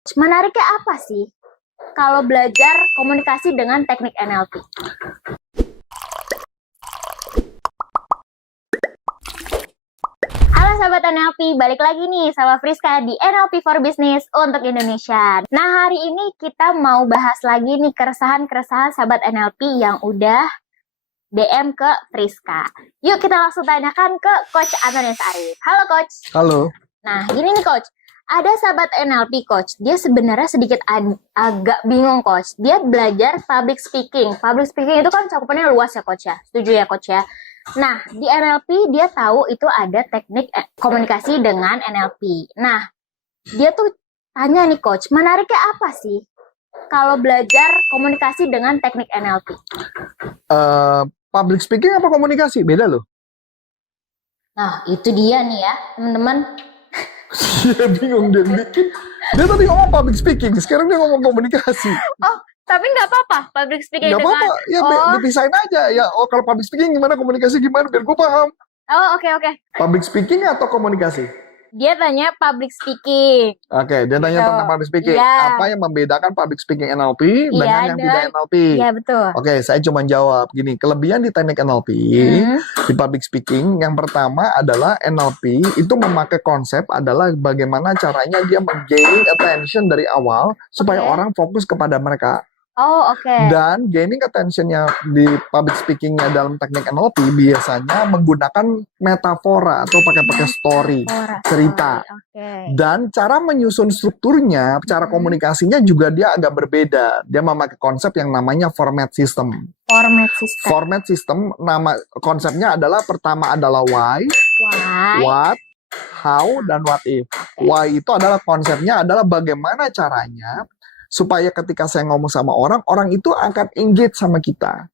Menariknya apa sih kalau belajar komunikasi dengan teknik NLP? Halo sahabat NLP, balik lagi nih sama Friska di NLP for Business untuk Indonesia. Nah, hari ini kita mau bahas lagi nih keresahan-keresahan sahabat NLP yang udah DM ke Friska. Yuk kita langsung tanyakan ke Coach Antonius Arif. Halo Coach. Halo. Nah, gini nih Coach. Ada sahabat NLP Coach, dia sebenarnya sedikit agak bingung Coach. Dia belajar public speaking. Public speaking itu kan cakupannya luas ya Coach ya. Setuju ya Coach ya? Nah, di NLP dia tahu itu ada teknik komunikasi dengan NLP. Nah, dia tuh tanya nih Coach, menariknya apa sih kalau belajar komunikasi dengan teknik NLP? Public speaking apa komunikasi? Beda loh. Nah, itu dia nih ya, teman-teman. Dia bingung dia bikin. Dia tadi ngomong public speaking, sekarang dia ngomong komunikasi. Oh, tapi nggak apa-apa public speaking Nggak dengan... apa-apa, ya dipisahin aja. Ya, kalau public speaking gimana, komunikasi gimana, biar gue paham. Oh, oke. Public speaking atau komunikasi? Dia tanya public speaking. Oke, dia tanya tentang public speaking. Iya. Apa yang membedakan public speaking NLP dengan yang tidak NLP? Iya, betul. Oke, saya cuma jawab gini. Kelebihan di teknik NLP, di public speaking, yang pertama adalah NLP itu memakai konsep adalah bagaimana caranya dia meng-gaining attention dari awal supaya orang fokus kepada mereka. Oh, oke. Dan gaining attention-nya di public speaking-nya dalam teknik NLP biasanya menggunakan metafora atau pakai story, cerita. Dan cara menyusun strukturnya, cara komunikasinya juga dia agak berbeda. Dia memakai konsep yang namanya format system. Format system, nama konsepnya adalah pertama adalah why, what, how, dan what if. Why itu adalah konsepnya adalah bagaimana caranya supaya ketika saya ngomong sama orang, orang itu akan engage sama kita.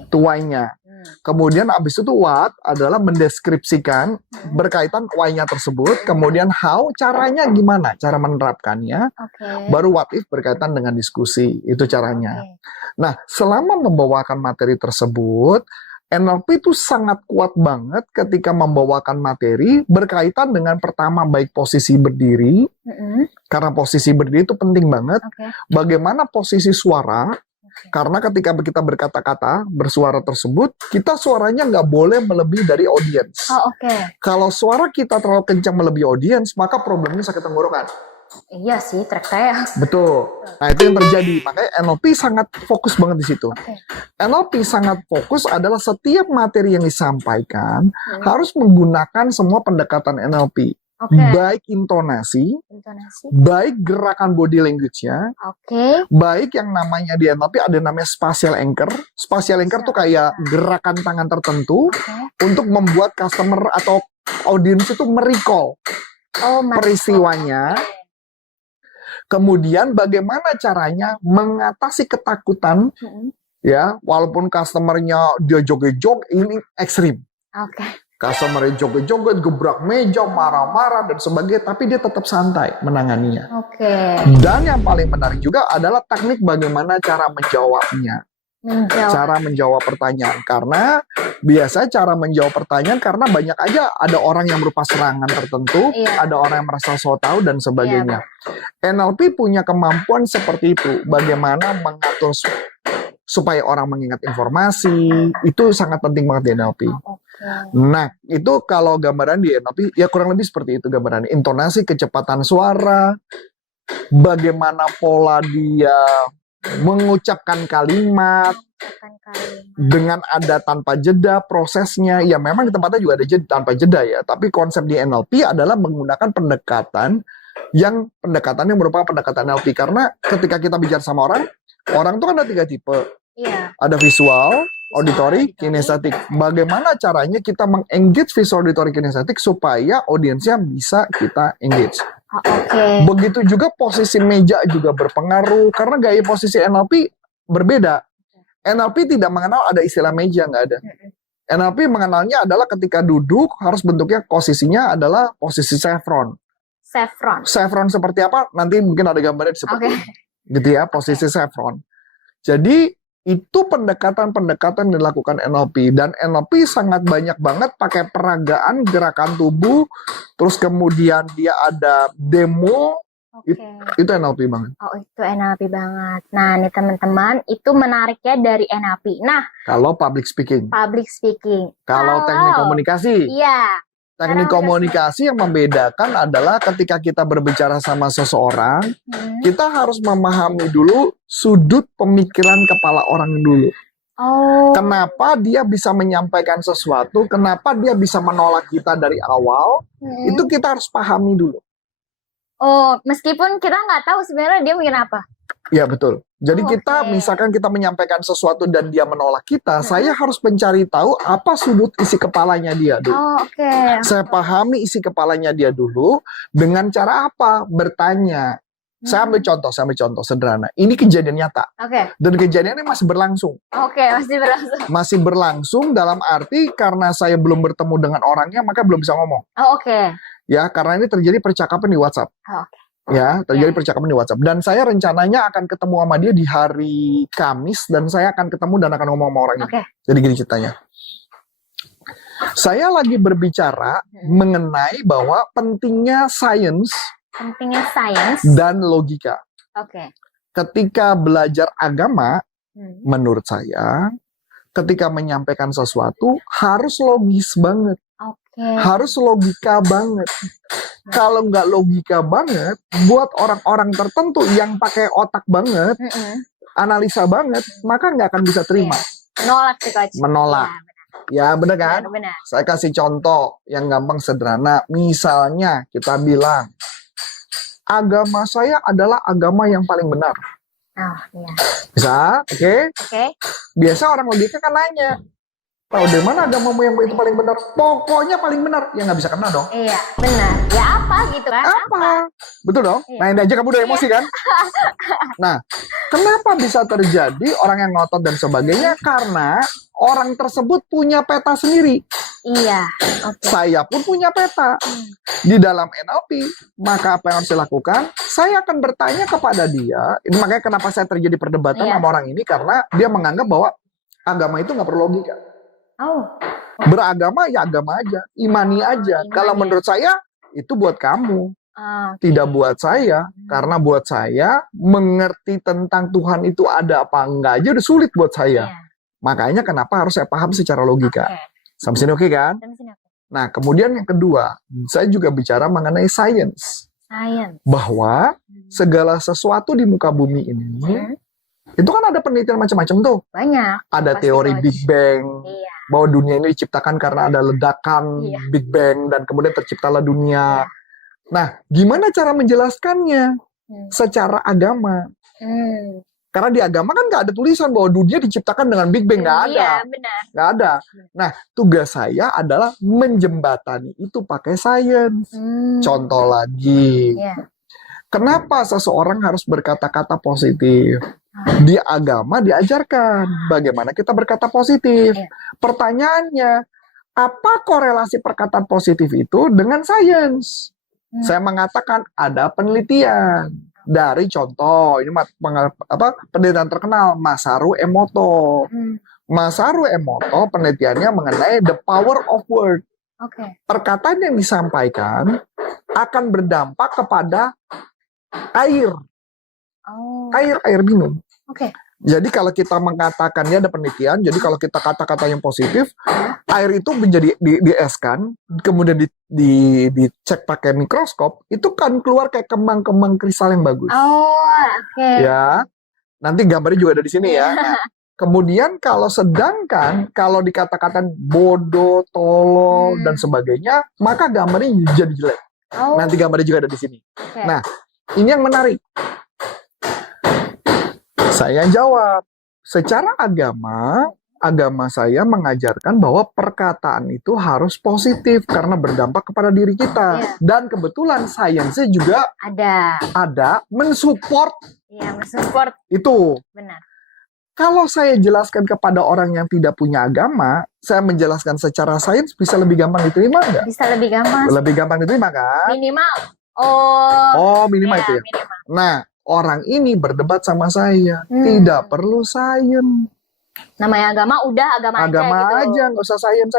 Itu why-nya. Kemudian abis itu what adalah mendeskripsikan berkaitan why-nya tersebut. Kemudian how, caranya gimana, cara menerapkannya. Baru what if berkaitan dengan diskusi, itu caranya. Nah, selama membawakan materi tersebut, NLP itu sangat kuat banget ketika membawakan materi berkaitan dengan pertama baik posisi berdiri, karena posisi berdiri itu penting banget. Bagaimana posisi suara, karena ketika kita berkata-kata, bersuara tersebut, kita suaranya nggak boleh melebihi dari audiens. Kalau suara kita terlalu kencang melebihi audiens, maka problemnya sakit tenggorokan. Iya sih, track saya. Betul. Nah, itu yang terjadi. Makanya NLP sangat fokus banget di situ. NLP sangat fokus adalah setiap materi yang disampaikan harus menggunakan semua pendekatan NLP. Baik intonasi, baik gerakan body language-nya, baik yang namanya di NLP ada namanya spatial anchor. Spatial anchor tuh kayak gerakan tangan tertentu untuk membuat customer atau audiens itu merecall peristiwanya. Kemudian bagaimana caranya mengatasi ketakutan, ya, walaupun customernya dia joget-joget, ini ekstrim. Customernya joget-joget, gebrak meja, marah-marah, dan sebagainya, tapi dia tetap santai menanganinya. Dan yang paling menarik juga adalah teknik bagaimana cara menjawabnya. Cara menjawab pertanyaan, karena biasa cara menjawab pertanyaan karena banyak aja ada orang yang berupa serangan tertentu, ada orang yang merasa so tahu dan sebagainya. NLP punya kemampuan seperti itu, bagaimana mengatur supaya orang mengingat informasi, itu sangat penting banget di NLP. Nah, itu kalau gambaran di NLP ya kurang lebih seperti itu gambarannya. Intonasi, kecepatan suara, bagaimana pola dia mengucapkan kalimat dengan ada tanpa jeda prosesnya. Ya memang di tempatnya juga ada jeda, tanpa jeda ya, tapi konsep di NLP adalah menggunakan pendekatan yang merupakan pendekatan NLP. Karena ketika kita bicara sama orang tuh kan ada 3 tipe. Ada visual, auditory, kinestetik. Bagaimana caranya kita meng-engage visual, auditory, kinestetik supaya audiensnya bisa kita engage. Begitu juga posisi meja juga berpengaruh, karena gaya posisi NLP berbeda. NLP tidak mengenal ada istilah meja, nggak ada. NLP mengenalnya adalah ketika duduk harus bentuknya posisinya adalah posisi chevron. Chevron seperti apa? Nanti mungkin ada gambarnya seperti ini. Gitu ya, posisi chevron. Jadi itu pendekatan-pendekatan yang dilakukan NLP, dan NLP sangat banyak banget pakai peragaan gerakan tubuh, terus kemudian dia ada demo Oke. Itu NLP banget. Oh, itu NLP banget. Nah, nih teman-teman, itu menariknya dari NLP. Nah, Kalau public speaking. Kalau teknik komunikasi. Iya. Teknik komunikasi yang membedakan adalah ketika kita berbicara sama seseorang, kita harus memahami dulu sudut pemikiran kepala orang dulu. Oh. Kenapa dia bisa menyampaikan sesuatu, kenapa dia bisa menolak kita dari awal, itu kita harus pahami dulu. Oh, meskipun kita nggak tahu sebenarnya dia mikir apa. Iya, betul. Jadi misalkan kita menyampaikan sesuatu dan dia menolak kita, saya harus mencari tahu apa sudut isi kepalanya dia dulu. Oh, Saya pahami isi kepalanya dia dulu dengan cara apa? Bertanya. Saya ambil contoh sederhana. Ini kejadian nyata. Dan kejadiannya masih berlangsung. Masih berlangsung. Masih berlangsung dalam arti karena saya belum bertemu dengan orangnya, maka belum bisa ngomong. Ya, karena ini terjadi percakapan di WhatsApp. Ya, terjadi percakapan di WhatsApp. Dan saya rencananya akan ketemu sama dia di hari Kamis, dan saya akan ketemu dan akan ngomong sama orangnya. Jadi gini ceritanya. Saya lagi berbicara mengenai bahwa pentingnya sains dan logika. Ketika belajar agama, menurut saya, ketika menyampaikan sesuatu harus logis banget. Harus logika banget. Kalau nggak logika banget, buat orang-orang tertentu yang pakai otak banget, analisa banget, maka nggak akan bisa terima. Menolak sih, Coach. Menolak. Ya, bener kan? Benar. Saya kasih contoh yang gampang sederhana. Misalnya kita bilang, agama saya adalah agama yang paling benar. Bisa? Oke? Biasa orang logika kan nanya, tahu dari mana agamamu yang itu paling benar? Pokoknya paling benar. Ya nggak bisa kena dong. Iya, benar. Ya apa gitu kan? Apa? Betul dong? Nah, ini aja kamu udah emosi kan? Nah, kenapa bisa terjadi orang yang ngotot dan sebagainya? Karena orang tersebut punya peta sendiri. Iya. Saya pun punya peta. Di dalam NLP, maka apa yang harus dilakukan? Saya akan bertanya kepada dia. Ini makanya kenapa saya terjadi perdebatan sama orang ini, karena dia menganggap bahwa agama itu nggak perlu logika. Beragama ya agama aja, imani aja. Kalau menurut saya itu buat kamu, tidak buat saya. Karena buat saya mengerti tentang Tuhan itu ada apa enggak aja udah sulit buat saya. Makanya kenapa harus saya paham secara logika. Sampai sini oke kan? Nah, kemudian yang kedua, saya juga bicara mengenai sains. Bahwa segala sesuatu di muka bumi ini, itu kan ada penelitian macam-macam tuh. Banyak. Ada teori Big Bang. Bahwa dunia ini diciptakan karena ada ledakan Big Bang dan kemudian terciptalah dunia. Nah, gimana cara menjelaskannya? Secara agama. Karena di agama kan nggak ada tulisan bahwa dunia diciptakan dengan Big Bang. Nggak ada. Nggak ada. Nah, tugas saya adalah menjembatani itu pakai sains. Contoh lagi. Kenapa seseorang harus berkata-kata positif? Di agama diajarkan bagaimana kita berkata positif. Pertanyaannya, apa korelasi perkataan positif itu dengan sains? Saya mengatakan ada penelitian dari contoh ini penelitian terkenal Masaru Emoto. Masaru Emoto penelitiannya mengenai the power of word. Perkataan yang disampaikan akan berdampak kepada air. Air minum. Jadi kalau kita mengatakannya ada penelitian, jadi kalau kita kata-kata yang positif, air itu menjadi dieskan, kemudian dicek pakai mikroskop, itu kan keluar kayak kembang-kembang kristal yang bagus. Ya, nanti gambarnya juga ada di sini ya. Nah, kemudian kalau dikata-kataan bodoh, tolol dan sebagainya, maka gambarnya jadi jelek. Nanti gambarnya juga ada di sini. Nah, ini yang menarik. Saya jawab, secara agama saya mengajarkan bahwa perkataan itu harus positif karena berdampak kepada diri kita. Dan kebetulan sainsnya juga ada mensupport. Mensupport. Itu. Benar. Kalau saya jelaskan kepada orang yang tidak punya agama, saya menjelaskan secara sains bisa lebih gampang diterima nggak? Bisa lebih gampang. Lebih gampang diterima kan? Minimal. Minimal itu ya. Minimal. Nah, orang ini berdebat sama saya. Tidak perlu sains. Namanya agama udah agama aja gitu. Nggak usah sains.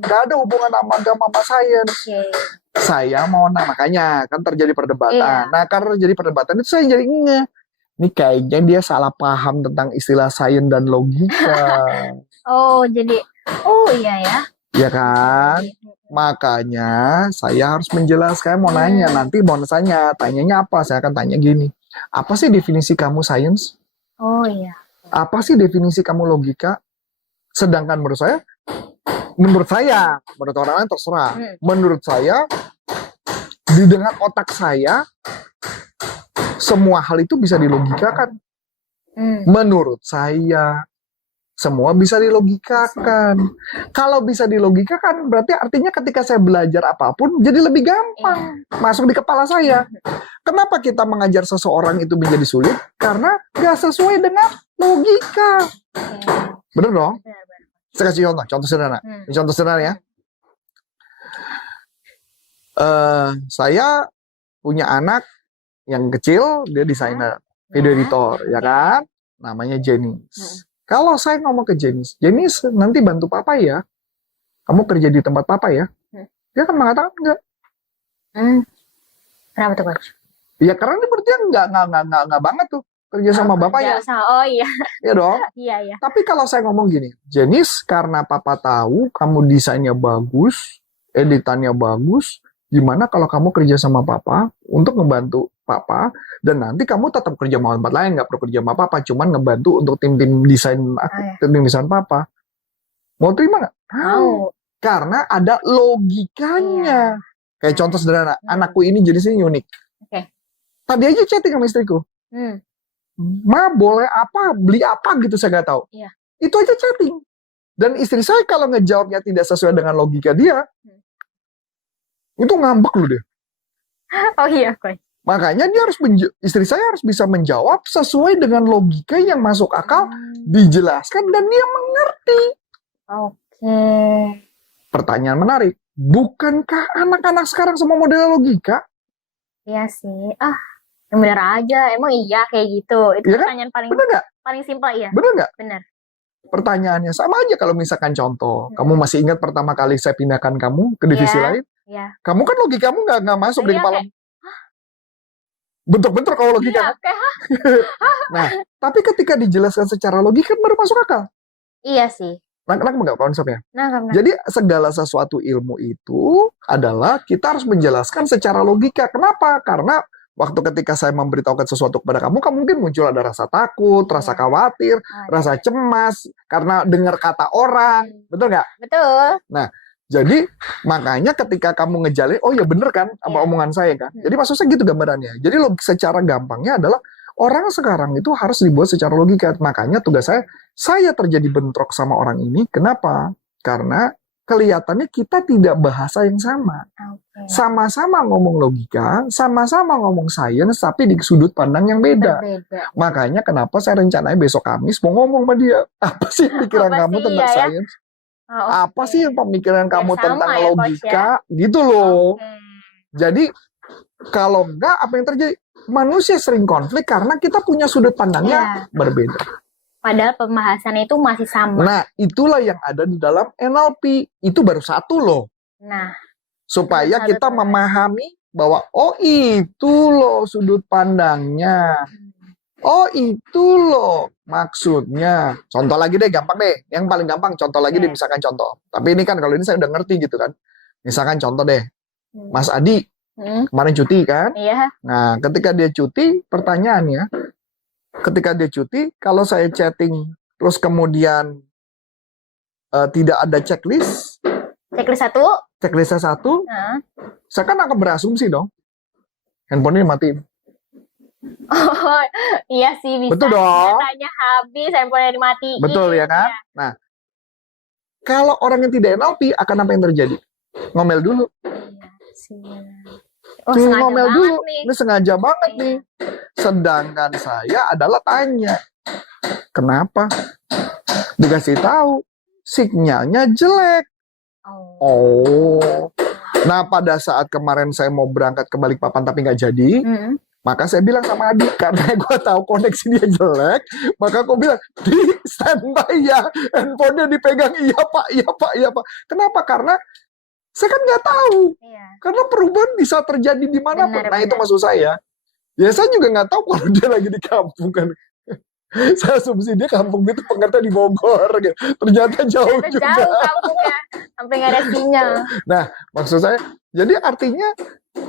Nggak ada hubungan sama agama sama sains. saya mau makanya kan terjadi perdebatan. Iya. Nah, karena terjadi perdebatan itu saya jadi ingat. Ini kayaknya dia salah paham tentang istilah sains dan logika. Oh, jadi, oh iya ya. Ya kan? Makanya saya harus menjelaskan, mau nanya. Nanti mau tanyanya apa? Saya akan tanya gini. Apa sih definisi kamu sains? Oh iya. Apa sih definisi kamu logika? Sedangkan menurut saya, menurut orang lain terserah. Menurut saya, di dengan otak saya, semua hal itu bisa dilogikakan. Menurut saya, semua bisa dilogikakan. Kalau bisa dilogikakan, berarti artinya ketika saya belajar apapun, jadi lebih gampang masuk di kepala saya. Kenapa kita mengajar seseorang itu menjadi sulit? Karena nggak sesuai dengan logika. Bener dong? Saya kasih contoh sederhana. Contoh sederhana ya. Saya punya anak yang kecil, dia desainer, video editor, ya kan? Namanya Jenis. Kalau saya ngomong ke Jenis nanti bantu papa ya. Kamu kerja di tempat papa ya. Dia akan mengatakan enggak. Kenapa tuh, Coach? Ya karena dia berarti enggak banget tuh kerja sama bapaknya. Oh iya. Iya dong. Iya. Tapi kalau saya ngomong gini, Jenis, karena papa tahu kamu desainnya bagus, editannya bagus, gimana kalau kamu kerja sama papa untuk ngebantu papa, dan nanti kamu tetap kerja sama tempat lain, nggak perlu kerja sama papa, cuman ngebantu untuk tim desain papa. Mau terima nggak? Mau. Karena ada logikanya. Kayak contoh sederhana, anakku ini jenisnya unik. Tadi aja chatting sama istriku. Ma boleh apa, beli apa gitu, saya nggak tahu. Itu aja chatting. Dan istri saya kalau ngejawabnya tidak sesuai dengan logika dia, itu ngambek loh dia. Oh iya, Coach. Makanya dia istri saya harus bisa menjawab sesuai dengan logika yang masuk akal, dijelaskan, dan dia mengerti. Oke. Pertanyaan menarik. Bukankah anak-anak sekarang semua model logika? Iya sih. Yang bener aja. Emang iya kayak gitu. Itu Ya kan? pertanyaan paling simpel ya. Bener nggak? Bener. Pertanyaannya sama aja kalau misalkan contoh. Kamu masih ingat pertama kali saya pindahkan kamu ke divisi lain? Iya. Kamu kan logikamu nggak masuk di kepala. Bentuk-bentuk kalau logika. Nah, tapi ketika dijelaskan secara logika baru masuk akal. Iya sih. Nangkep nggak konsepnya? Nangkep. Jadi segala sesuatu ilmu itu adalah kita harus menjelaskan secara logika. Kenapa? Karena waktu ketika saya memberitahukan sesuatu kepada kamu, mungkin muncul ada rasa takut, rasa khawatir, rasa cemas karena dengar kata orang. Betul nggak? Betul. Nah, jadi makanya ketika kamu ngejalin, oh ya bener kan sama omongan saya kan. Jadi maksudnya gitu gambarannya. Jadi secara gampangnya adalah orang sekarang itu harus dibuat secara logika. Makanya tugas saya terjadi bentrok sama orang ini. Kenapa? Karena kelihatannya kita tidak bahasa yang sama. Sama-sama ngomong logika, sama-sama ngomong sains, tapi di sudut pandang yang beda. Makanya kenapa saya rencananya besok Kamis mau ngomong sama dia. Apa sih pikiran kamu tentang sains? Apa sih pemikiran kamu tentang logika? Gitu loh. Jadi kalau enggak, apa yang terjadi? Manusia sering konflik karena kita punya sudut pandangnya berbeda. Padahal pembahasannya itu masih sama. Nah, itulah yang ada di dalam NLP. Itu baru satu loh. Nah, supaya kita memahami bahwa oh itu loh sudut pandangnya. Oh itu loh maksudnya. Contoh lagi deh, gampang deh. Yang paling gampang contoh lagi deh, misalkan contoh. Tapi ini kan kalau ini saya udah ngerti gitu kan. Misalkan contoh deh. Mas Adi kemarin cuti kan? Iya. Nah, ketika dia cuti, pertanyaannya, ketika dia cuti, kalau saya chatting terus kemudian tidak ada checklist. Checklistnya satu. Saya kan akan berasumsi dong. Handphonenya dimatiin. Oh iya sih, bisa. Betul dong. Datanya habis, handphonenya dimatiin. Betul ya kan? Nah, kalau orang yang tidak NLP akan apa yang terjadi? Ngomel dulu. Ngomel dulu. Ini sengaja banget nih. Sedangkan saya adalah tanya, kenapa? Dikasih tahu, sinyalnya jelek. Nah pada saat kemarin saya mau berangkat ke Balikpapan tapi nggak jadi, maka saya bilang sama Adik, karena gue tahu koneksi dia jelek, maka aku bilang, di standby ya, handphonenya dipegang, iya pak. Kenapa? Karena Saya kan nggak tahu. Iya. Karena perubahan bisa terjadi di manapun. Benar, Nah, itu benar. maksud saya. Ya, saya juga nggak tahu kalau dia lagi di kampung kan. Saya asumsi dia kampung itu pengertian di Bogor gitu. Ternyata jauh Ternyata juga. jauh kampungnya, sampai nggak ada sinyal. Nah, maksud saya, jadi artinya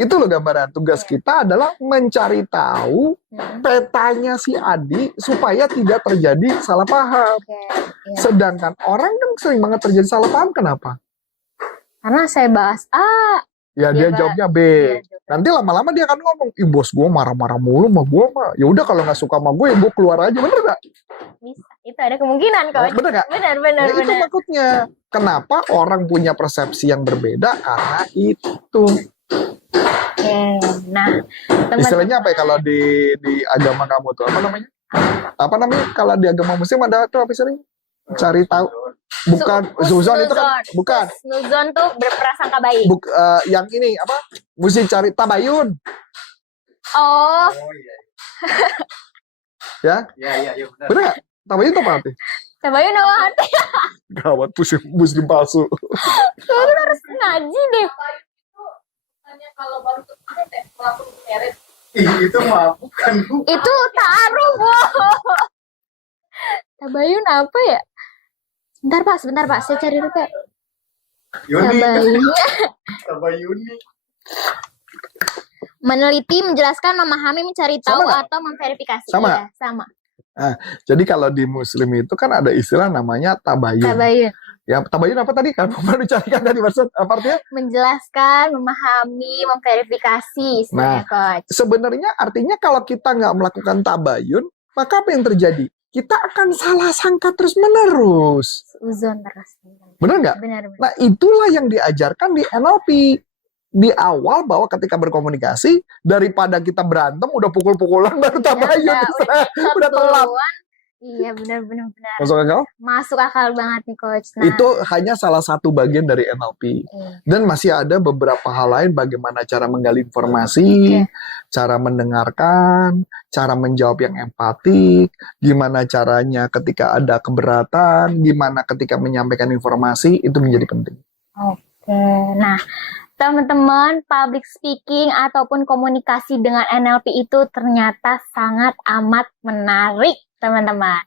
itu loh gambaran. Tugas kita adalah mencari tahu petanya si Adi supaya tidak terjadi salah paham. Oke, iya. Sedangkan orang kan sering banget terjadi salah paham. Kenapa? Karena saya bahas A. Ya, dia jawabnya B. Iya, jawabnya. Nanti lama-lama dia akan ngomong, ih bos gue marah-marah mulu sama gue mah. Ya udah kalau nggak suka sama gue, ya gue keluar aja, bener nggak? Bisa. Itu ada kemungkinan, Coach. Bener nggak? Benar. Ya, itu maksudnya. Kenapa orang punya persepsi yang berbeda? Karena itu. Oke. Nah, teman-teman. Istilahnya apa ya kalau di agama kamu tuh? Apa namanya? Apa namanya? Kalau di agama muslim ada tuh apa istilahnya? Cari tahu. Bukan Suzon itu kan bukan. Suzon tuh berprasangka baik. Yang ini apa? Mesti cari tabayun. Oh, Ya? Iya benar. Bener nggak? Tabayun itu apa arti? tabayun apa arti? Gawat muslim palsu. Kayaknya harus ngaji deh. Kalau baru melakukan merit. Itu mah bukan. Itu ta'aruf, wow. Tabayun apa ya? Sebentar Pak, saya cari dulu Pak. Yuni. Tabayun. Tabayuni. Meneliti, menjelaskan, memahami, mencari tahu Sama nggak? atau memverifikasi. Sama Iya, sama. Jadi kalau di muslim itu kan ada istilah namanya tabayun. Tabayun. Ya, tabayun apa tadi kan? Baru carikan tadi maksud apa artinya? Menjelaskan, memahami, memverifikasi, istilahnya Coach. Sebenarnya artinya kalau kita nggak melakukan tabayun, maka apa yang terjadi? Kita akan salah sangka terus-menerus. Uzon terus. Benar nggak? Benar. Nah, itulah yang diajarkan di NLP. Di awal bahwa ketika berkomunikasi, daripada kita berantem, udah pukul-pukulan, baru tabayun. Udah telat. Iya, benar. Masuk akal? Masuk akal banget nih Coach. Nah, Itu hanya salah satu bagian dari NLP. Dan masih ada beberapa hal lain bagaimana cara menggali informasi, cara mendengarkan, cara menjawab yang empatik, gimana caranya ketika ada keberatan, gimana ketika menyampaikan informasi, itu menjadi penting. Oke, nah teman-teman, public speaking ataupun komunikasi dengan NLP itu ternyata sangat amat menarik, teman-teman.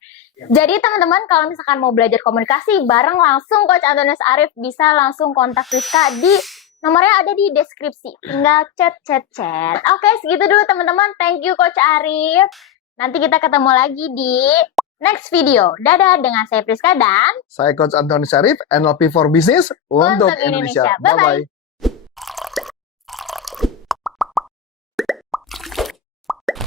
Jadi teman-teman kalau misalkan mau belajar komunikasi bareng langsung Coach Antonius Arif, bisa langsung kontak Rizka di nomornya ada di deskripsi. Tinggal chat. Oke, segitu dulu teman-teman. Thank you Coach Arif. Nanti kita ketemu lagi di next video. Dadah, dengan saya Priska dan Saya Coach Antonius Arif, NLP for Business untuk Indonesia. Bye-bye. Bye-bye.